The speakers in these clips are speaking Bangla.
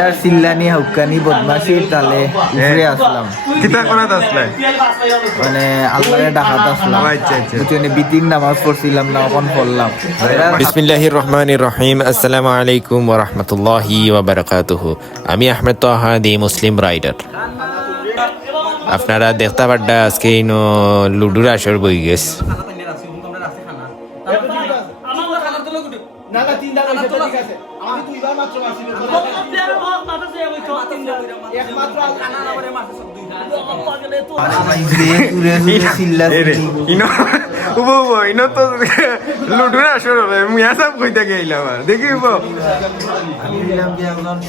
এরার চিল্লানি হাউকানি বদমাশির তালে উপরে আসলাম। কিতা করাত আসলে মানে আল্লাহরে ডাকাত আসলাম। আচ্ছা, আচ্ছা। বুঝছেন বিতির নামাজ পড়ছিলাম না এখন পড়লাম। বিসমিল্লাহির রহমানির রহিম। আসসালামু আলাইকুম ওয়া রাহমাতুল্লাহি ওয়া বারাকাতুহু। আমি আহমেদ তাহা দি মুসলিম রাইডার। আপনারা দেখতে পাড্ডা আজকে ইনো লুডুর আসর বই গেছ।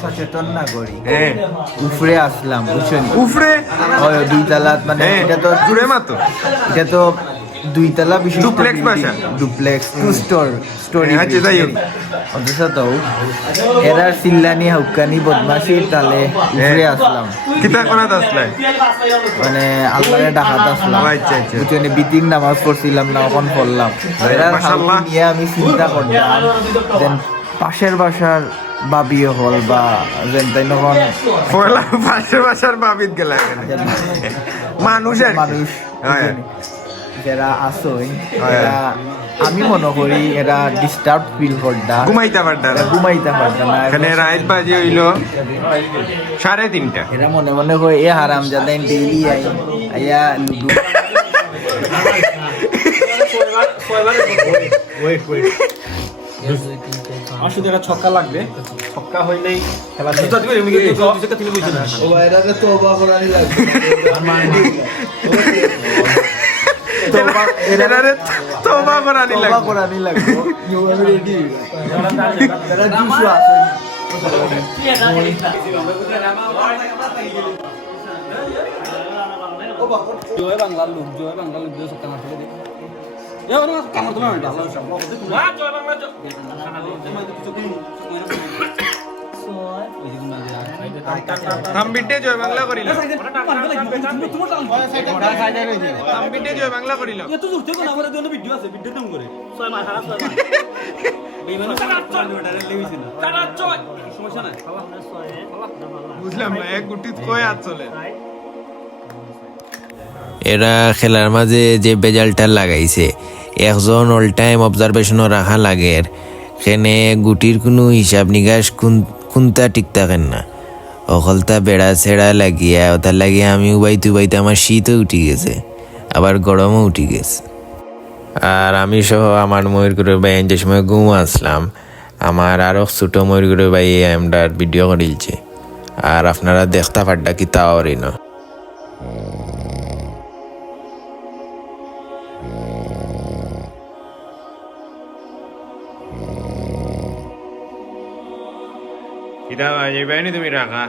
সচেতন নাগরিক। হ্যাঁ। উপরে আসলাম বুঝছেন? উফরে? ওই দুই তালাত মানে হ্যাঁ। এটা তো জুড়ে মাতো এটা তো দুই তালা বিশিষ্ট Duplex বাসা? ডুপ্লেক্স টু স্টোর স্টোরি হ্যাঁ, আচ্ছা, হোক। অথচ তো এরার চিল্লানি হাউকানি বদমাশির তালে উপরে আসলাম। কিতা করাত মানে আল্লাহরে ডাকাত আসলাম। ও আচ্ছা, আচ্ছা। বুঝছেন নামাজ পড়ছিলাম না এখন পড়লাম। হাউকি নিয়ে আমি চিন্তা করলাম দেন পাশের বাসার বাবিও হল বা যেন তাই নখন পয়লা পাশে বাসার বাবিত গেলা মানুষ মানুষ হ্যাঁ। যারা আসই হ্যাঁ। এরা আমি মনে করি এরা ডিস্টার্ব ফিল করদা ঘুমাইতে পারতা না ঘুমাইতে পারতাম না এখানে রাত বাজে হইল সাড়ে তিনটা এরা মনে মনে করে এ হারাম যাদের ডেইলি আই আইয়া লুডু একটা ছক্কা লাগবে ছক্কা হইলেই খেলা করানি তওবা লাগবে। করানি লাগবো আমি রেডি এরা দুশো আছে। জয় বাংলার লোক জয় বাংলার লোক ছক্কা মারতে দে এ ওরা কামড় তোলা না আল্লাহ সব না জয় বাংলা থামবিটে জয় বাংলা করিল। থামবিটে জয় বাংলা করিল। এত দূর থেকে না করে দেন ভিডিও আছে ভিডিও দাম করে। ছয় মাস খারাপ ছয় মাস। বেইমানে সমস্যা নাই বুঝলাম না এক গুটিত কয় হাত চলে? এরা খেলার মাঝে যে বেজালটা লাগাইছে একজন অল টাইম অবজারভেশনও রাখা লাগে। সেনে গুটির কোনো হিসাব নিকাশ কোন- কোনটা ঠিক থাকেন না। অকলতা বেড়া ছেড়া লাগিয়া ওটার লাগিয়ে আমি উবাইতে উবাইতে আমার শীতও উঠে গেছে, আবার গরমও উঠে গেছে। আর আমি সহ আমার ময়ূরগুলোর ভাই যে সময় ঘুম আসলাম। আমার আরও ছোটো ময়ূরগুলোর ভাই আমরা ভিডিও করিলছে। আর আপনারা দেখতে পারটা কি তাও না কিতা বাজে বাইনি তুমি রাখা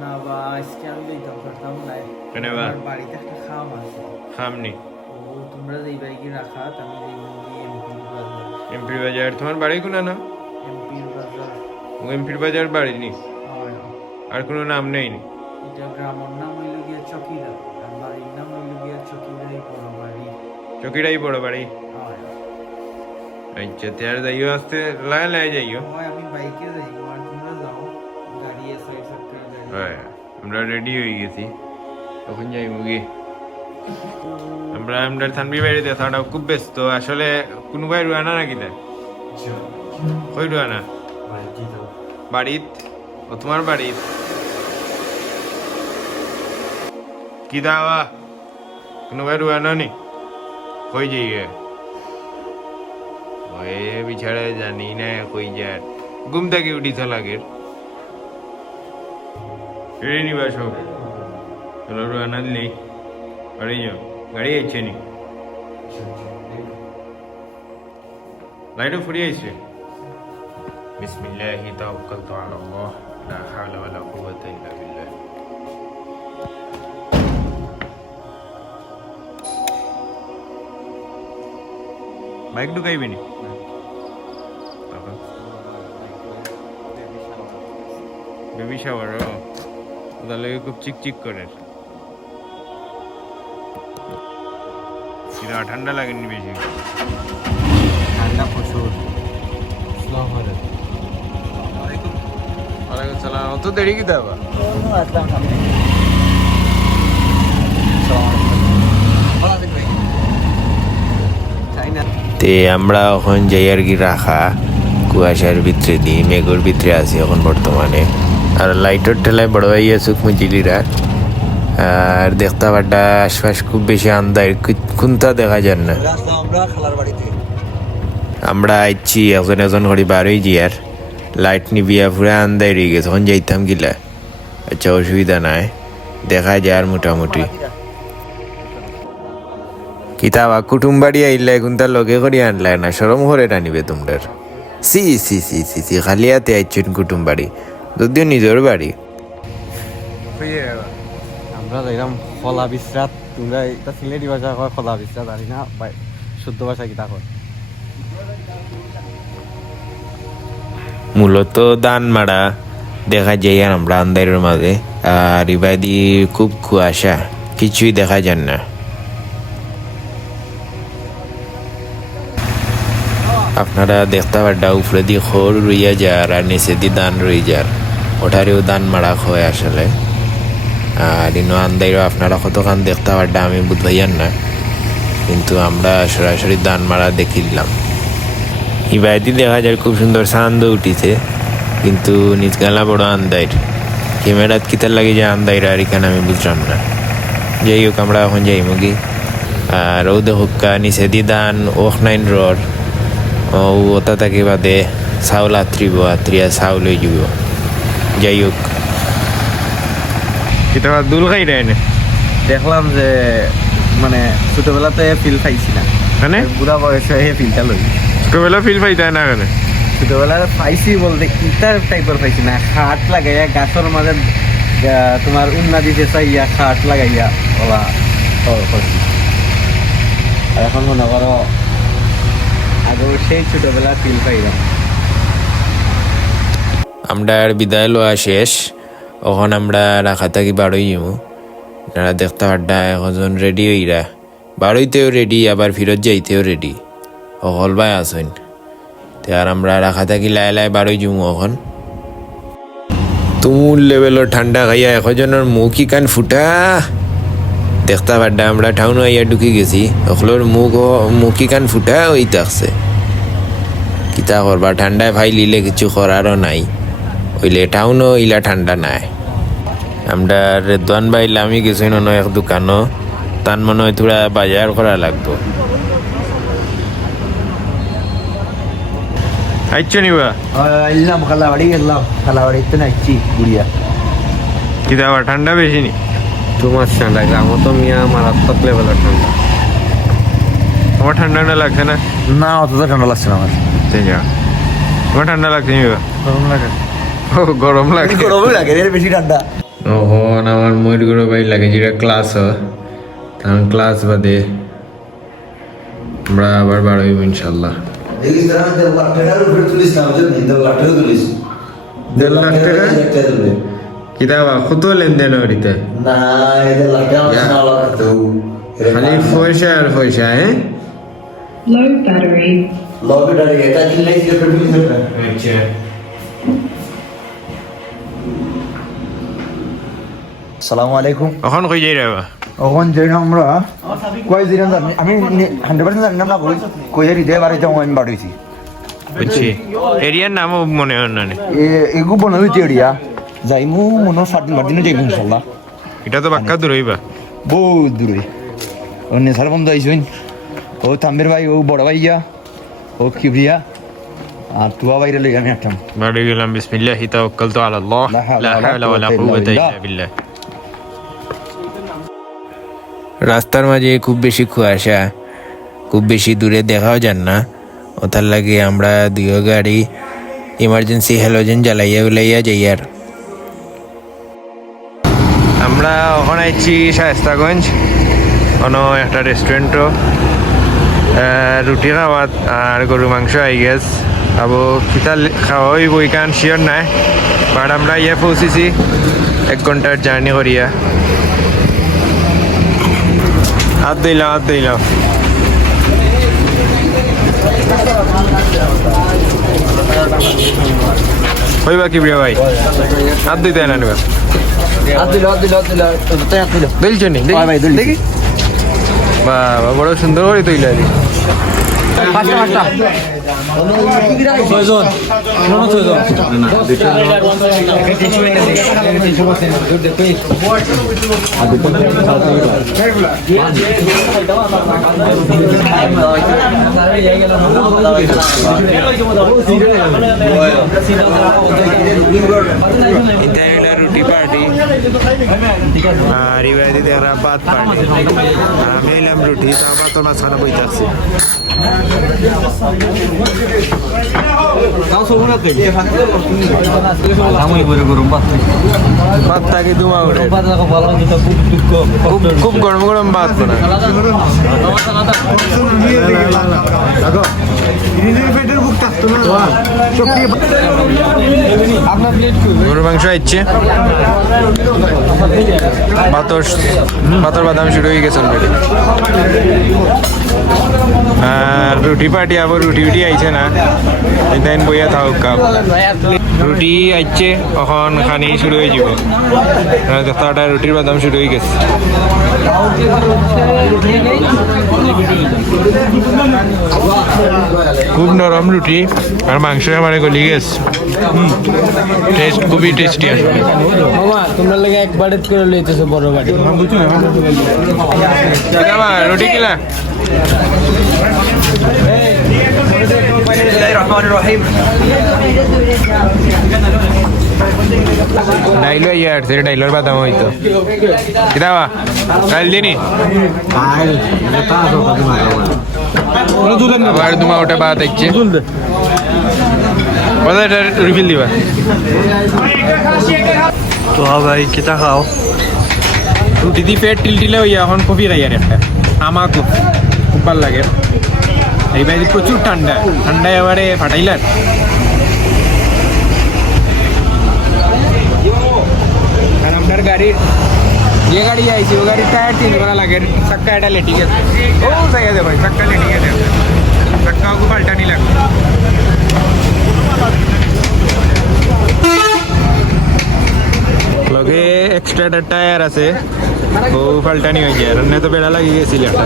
না বা আজকে আমি দিতাম করতাম নাই কেন বা? বাড়িতে একটা খাম আছে খামনি ও তোমরা যেই বাইকে রাখা আমি যেই এমপির বাজার তোমার বাড়ি কোনা না এমপির বাজার ও বাজার বাড়ি নি আর কোনো নাম নেই নি এটা গ্রামের নাম হইল গিয়া চকিরা আর বাড়ির নাম হইল গিয়া চকিরাই বড় বাড়ি চকিটাই বড় বাড়ি আচ্ছা তেয়ার যাইও আসতে লাগা লাগে যাইও আমি বাইকে যাই আমরা রেডি হয়ে গেছি তখন যাই মুগি আমরা আমরা থানবি বাড়ি দেখাটা খুব ব্যস্ত আসলে কোনো ভাই রুয়ানা নাকি না কই রুয়ানা বাড়িত ও তোমার বাড়িত কি দাওয়া কোনো ভাই রুয়ানা নি কই যাইয়ে ওই বিছাড়ে জানি না কই যার ঘুম থেকে উঠিতে লাগে রেডি নিবা সব চলো রুয়ানা নেই বাড়ি যাও গাড়ি আইছে নি লাইটও ফুরিয়ে আইছে বিসমিল্লাহি তাওয়াক্কালতু আলা আল্লাহ লা হাওলা ওয়ালা কুওয়াতা ইল্লা বিল্লাহ বেবি শাওয়ার ওদের লাগে খুব চিকচিক করে। কিনা ঠান্ডা লাগেনি বেশি। ঠান্ডা প্রচুর। ওয়ালাইকুম। সালাম। অত দেরি কি দেবা তে আমরা এখন যাই আর কি রাখা কুয়াশার ভিতরে দিয়ে মেঘর ভিতরে আছি এখন বর্তমানে। আর লাইটের ঠেলায় বড় হয়ে সুখ মুজিলিরা আর দেখতে পাটা আশপাশ খুব বেশি আন্দায় কোনটা দেখা যায় না। আমরা আইছি এখন এখন করে বার হয়ে আর লাইট নিবিয়া পুরো আন্দায় রয়ে গেছে তখন যাইতাম গিলা। আচ্ছা অসুবিধা নাই, দেখা যায় আর মোটামুটি। কিতাবা কুটুম বাড়ি আইলে, এখন তার লগে করে আনলে না, সরম করে টানিবে তোমরার। সি সি সি সি সি, খালি হাতে আইছেন কুটুম বাড়ি যদিও নিজের বাড়ি। আমরা যাইলাম খোলা বিশ্রাত তোমরা এটা সিলেটি ভাষা কয় খোলা বিশ্রাত জানি না শুদ্ধ ভাষা কিতা কয়? মূলত দান মারা দেখা যায় আর আমরা আন্দারের মাঝে আর ইবাদি খুব কুয়াশা কিছুই দেখা যান না। আপনারা দেখতে পাড্ডা উপরে দিয়ে খোর রইয়া যার আর নিচে দিয়ে দান রই যার। ওঠারেও দান মারা হয় আসলে। আর ইনো আন্দাইরও আপনারা কতক্ষণ দেখতে পাড্ডা আমি বুঝবাইয়ান না। কিন্তু আমরা সরাসরি দান মারা দেখিলাম ইবাইতি দেখা যায় খুব সুন্দর সান্দ উঠিছে, কিন্তু নিজগালা বড় আন্দাইর। ক্যামেরাত কিতার লাগে যে আন্দাইর আর এখানে আমি বুঝলাম না। যাই হোক, আমরা এখন যাই মুগি। আর ও হুক্কা, নিচে দি দান ওক নাইন রড। ও ওটা তাকে বাদে চাউল আত্রিব, আত্রিয়া চাউল হয়ে যাব যাই হোক কিতাবা দুল খাই দেয় না দেখলাম যে মানে ছোটবেলাতে ফিল খাইছি না মানে বুড়া বয়সে এই ফিলটা লই। ছোটবেলা ফিল পাইতা না কেন ছোটবেলায় পাইছি বলতে ইটার টাইপের পাইছি না খাট লাগাইয়া গাছের মাঝে তোমার উন্না দিতে চাইয়া খাট লাগাইয়া ওলা করছি আর এখন মনে করো আগেও সেই ছোটবেলা ফিল পাইলাম আমরা আর বিদায় লওয়া শেষ। এখন আমরা রাখা থাকি বারোই আপনারা দেখতে পাড্ডা এখন রেডি হইরা। বারোইতেও রেডি আবার ফিরত যাইতেও রেডি অকল ভাই আসেন। তে আর আমরা রাখা থাকি লাই লাই বারোই যাব এখন তুমুল লেভেলের ঠান্ডা খাইয়া একজনের মুখ কান ফুটা। দেখতে পাড্ডা আমরা টাউন আইয়া ঢুকি গেছি। অকলোর মুখ মুখ কান ফুটা ওই থাকছে। কিতা করবা ঠান্ডায় ফাইলিলে কিছু করারও নাই। ওইলে টাউনও ইলা ঠান্ডা নাই। আমরা রেদওয়ান ভাই লামি গেছি ন এক দোকানও তার মনে হয় থোড়া বাজার করা লাগতো আইছো নিবা? এলাম খালা বাড়ি গেলাম খালা বাড়িতে নাইছি গুড়িয়া। কিতাবা ঠান্ডা বেশি নি? তোমার ঠান্ডা গ্রামও তো মিয়া মারাত্মক লেভেলের ঠান্ডা। তোমার ঠান্ডা না লাগছে না? না অতটা ঠান্ডা লাগছে না আমার। সেই যা তোমার ঠান্ডা লাগছে নিবা? গরম লাগে। ও গরম লাগে। গরমই লাগে রে বেশি ঠান্ডা। ওহন আমার ময়ূরগুলো ভাই লাগে যেটা ক্লাস হয় তখন ক্লাস বাদে আমরা আবার বাড়াইব ইনশাল্লাহ। দেখিস না দেড় লাখ টাকা কিতাবা কত লেনদেন হরিতে খালি পয়সা আর পয়সা হ্যাঁ. এটা কিনলে আচ্ছা। আসসালামু আলাইকুম। এখন কই যাই রাবা এখন যে আমরা। কই দিলাম জানি আমি হান্ড্রেড পার্সেন্ট জানি না কই কই যাই দে বাড়ি যাও আমি বাড়িছি বুঝছি। এরিয়ার নামও মনে হয় না নে। এগু বনা হইতে এরিয়া। যাইমু মনে হয় সাত দিন দিনে যাইমু ইনশাল্লাহ। এটা তো বাক্কা দূর হইবা। বহুত দূরে। ও নেশার বন্ধু আইসুন ও তাম্বের ভাই ও বড় ভাইয়া ও কিবরিয়া। আর তুয়া বাইরে লই আমি আটটাম। বাড়ি গেলাম বিসমিল্লাহ তাওয়াক্কালতু আলা আল্লাহ লা হাওলা ওয়ালা কুওয়াতা ইল্লা বিল্লাহ। রাস্তার মাঝে খুব বেশি কুয়াশা, খুব বেশি দূরে দেখাও যান না। ওটার লাগে আমরা দুইও গাড়ি ইমার্জেন্সি হ্যালোজেন জ্বালাইয়া উলাইয়া যাই আর। আমরা ওখানে আইছি শায়স্তাগঞ্জ, কোনো একটা রেস্টুরেন্টও রুটি খাওয়াত আর গরু মাংস আই গেস আবো কিতা খাওয়া হইব ইকান শিওর নাই বাট আমরা ইয়ে পৌঁছেছি, এক ঘণ্টার জার্নি করিয়া। হাত দিলাম হাত দিলাম হইবা কি প্রিয় ভাই? হাত দিতে না নিবা হাত দিল হাত দিল হাত দিল তাই হাত দিল। দিলছো নি হয় ভাই, দিলছি। দেখি বাবা বড় সুন্দর করে তৈলা পাঁচটা পাঁচটা ছয়জন ছয়জন এটা রুটি পার্টি আর ইবাই দিদি ভাত পার্টি আর আমি এলাম রুটি তারপর তোমার ছানা বইতে আসছি। ভাত দুমা উঠে খুব দুঃখ খুব খুব গরম গরম ভাত বানা গরু মাংস ইচ্ছে পাতর পাতর বাদাম শুরু হয়ে গেছে অলরেডি আর রুটি পার্টি আবার রুটি উটি আইছে না। তাই বইয়া থাকুক কাপ রুটি আইছে এখন খানি শুরু হয়ে যাব। দেখতে রুটির বাদাম শুরু হয়ে গেছে। খুব নরম রুটি আর মাংস আমার গলি গেছে। টেস্ট খুবই টেস্টি মামা তোমরা লাগে একবারে করে লইতেছো বড় বাড়ি রুটি কিলা? ডাইলো ইয়ে আসছে ডাইলোর বাদাম হইতো। কিতা বা ডাইল দিনি আবার তোমা ওটা বাদ দেখছে কথা এটা রিফিল দিবা। তো ভাই কিতা খাও? রুটি দিয়ে পেট টিলটিলে হইয়া এখন কফি খাই আর একটা। আমার কফি খুব ভালো লাগে। এই বাইরে প্রচুর ঠান্ডা। ঠান্ডায় এবারে ফাটাইলার। আর আপনার গাড়ির যে গাড়ি আইছে, ও গাড়ির টায়ার চেঞ্জ করা লাগে। চাক্কা এটা লেটি গেছে। ও জায়গা দে ভাই, চাক্কা লেটি গেছে। চাক্কা ওকে পাল্টানি লাগবে। লগে এক্সট্রা টায়ার আছে। ও পাল্টানি হয়ে যায় রান্না তো বেড়া লাগি গেছিল একটা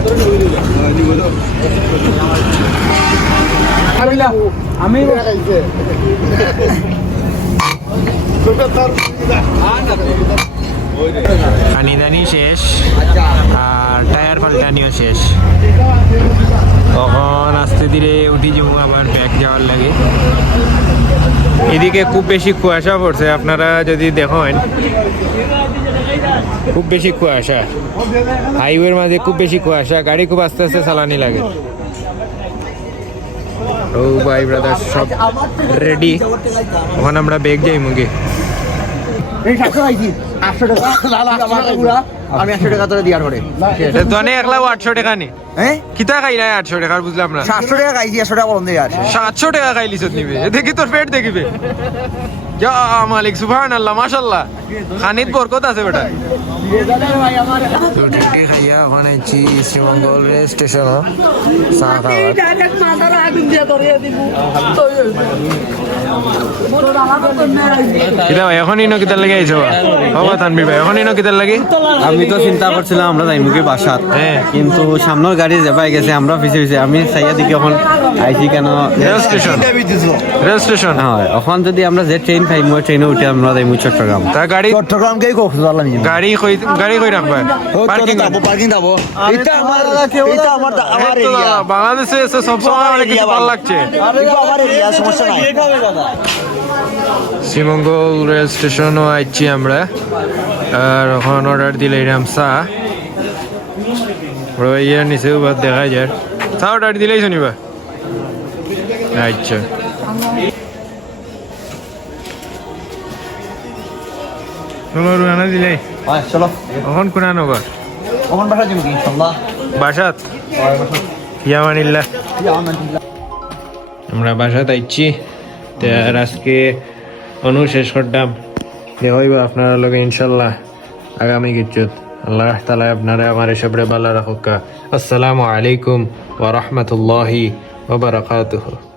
পানি দানি শেষ আর টায়ার পাল্টানিও শেষ। তখন আস্তে ধীরে উঠি যাব আবার ব্যাগ যাওয়ার লাগে। এদিকে খুব বেশি কুয়াশা পড়ছে আপনারা যদি দেখেন খুব বেশি কুয়াশা। হাইওয়ের মাঝে খুব বেশি কুয়াশা গাড়ি খুব আস্তে আস্তে চালানি লাগে। ও ভাই ব্রাদার সব রেডি ওখানে আমরা বেগ যাই মুগে আমি একশো টাকা তোরা দিয়ার পরে। তো অনেক একলা আটশো টাকা নি। হ্যাঁ কিতা খাইলা আটশো টাকার বুঝলাম না। সাতশো টাকা খাইছি একশো টাকা বন্ধ আছে। সাতশো টাকা খাইলিস নিবে দেখি তোর পেট দেখিবে। যা মালিক সুবহান আল্লাহ মাশাল্লাহ খানিত বরকত আছে বেটা? তো খাইয়া ওখানে শ্রীমঙ্গল রেল স্টেশন চা খাওয়া কিতা ভাই এখন ইনো কিতার লাগে আইছো? বাবা তানবীর ভাই এখন ইনো কিতার লাগে? আমি তো চিন্তা করছিলাম আমরা যাইমুখী বাসাত। হ্যাঁ। কিন্তু সামনের গাড়ি যাবাই গেছে আমরা পিছে পিছে আমি চাইয়া দিকে এখন আইছি কেন? রেল স্টেশন রেল স্টেশন হয় এখন যদি আমরা যে ট্রেন পাইম ওই ট্রেনে উঠে আমরা যাইমু চট্টগ্রাম। তা গাড়ি চট্টগ্রামকে কক্সবাজার নিয়ে গাড়ি কই গাড়ি কই রাখবা পার্কিং পার্কিং যাব এটা আমার এটা আমার আমার এরিয়া বাংলাদেশে এসে সবসময় অনেক কিছু ভালো লাগছে। এটা আমার এরিয়া সমস্যা নাই। শ্রীমঙ্গল রেল স্টেশনও আইছি আমরা। আর এখন অর্ডার দিলে এরাম চা ইয়ার নিচেও বাদ দেখা যায়। চা অর্ডার দিলেই শুনিবা আচ্ছা চলো দিলে চলো এখন কোনা নগর বাসা যাব কি ইনশাআল্লাহ বাসাত ইয়ামানিল্লাহ আমরা বাসাত আইছি তে আর আজকে অনু শেষ করতাম দেখইব আপনারা লগে ইনশাল্লাহ আগামী কিচ্ছুত আল্লাহ তালা আপনারা আমার এসবরে বালা রাখুকা আসসালামু আলাইকুম ওয়া রাহমাতুল্লাহি ওয়া বারাকাতুহু